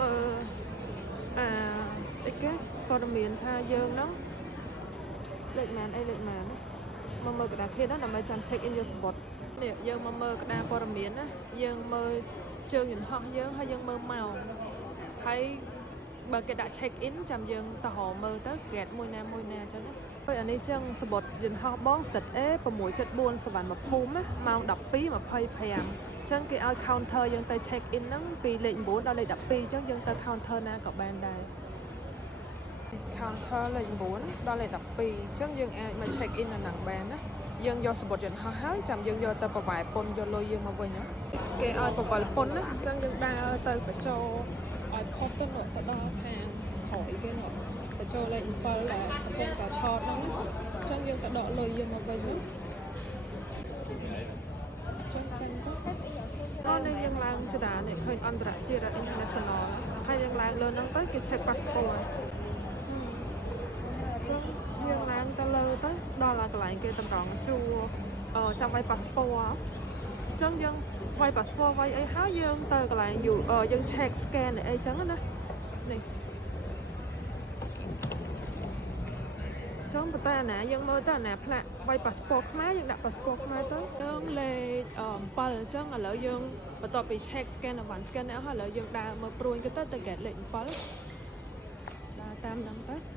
មើអីគេព័ត៌មានថាយើងហ្នឹងលេខម៉ានអីលេខម៉ានមកមើលក្តារធាតុហ្នឹងដើម្បីចាំ check in យកសំបុត្រនេះយើងមកមើលក្តារព័ត៌មានណាយើងមើលជើងយន្តហោះយើងហើយយើងមើលម៉ោងហើយបើគេដាក់ check in ចាំយើងទៅរកមើលទៅ gate មួយណាអញ្ចឹងណាហើយអានេះចឹងសំបុត្រយន្តហោះបងសិត A674 សវណ្ណភូមិណាម៉ោង 12:25 ចឹងគេឲ្យ counter យើងទៅ check in ហ្នឹងពីលេខ9ដល់លេខ12ចឹងយើងទៅ counter ណាក៏បានដែរ counter លេខ9ដល់លេខ12ចឹងយើងអាចមក check in នៅហ្នឹងបានណាយើងយកសំបុត្រយន្តហោះហើយចាំយើងយកទៅប្រវែពន្ធយកលុយយើងមកវិញគេឲ្យប្រវែពន្ធណាចឹងយើងដើរទៅបញ្ចោឲ្យផុសទៅទៅដល់ខាងក្រោយគេនោះបញ្ចោលេខ7ដែលកំពុងតែថតហ្នឹងចឹងយើងទៅដកលុយយើងមកវិញណាចឹងទៅដល់នេះយើងឡើងចតានេះឃើញអន្តរជាតិ international ហើយយើងឡើងលើហ្នឹងទៅគេ check passport យើងឡើងទៅលើទៅដល់កន្លែងគេតម្រង់ជួចាំវាយ passport អញ្ចឹងយើងវាយ passport វាយអីហើយយើងទៅកន្លែងយើង check scan អីចឹងណានេះចំប៉ុន្តែអាណាយើងមើលទៅអាណាផ្លាកវាយ passport ខ្មែរយើងដាក់ passport ខ្មែរទៅយើងលេខ7អញ្ចឹងឥឡូវយើងបន្ទាប់ពី check scan អវ៉ាន់ scan អស់ហើយឥឡូវយើងដើរមើលព្រួយទៅ gate លេខ7ដើរតាមហ្នឹងទៅ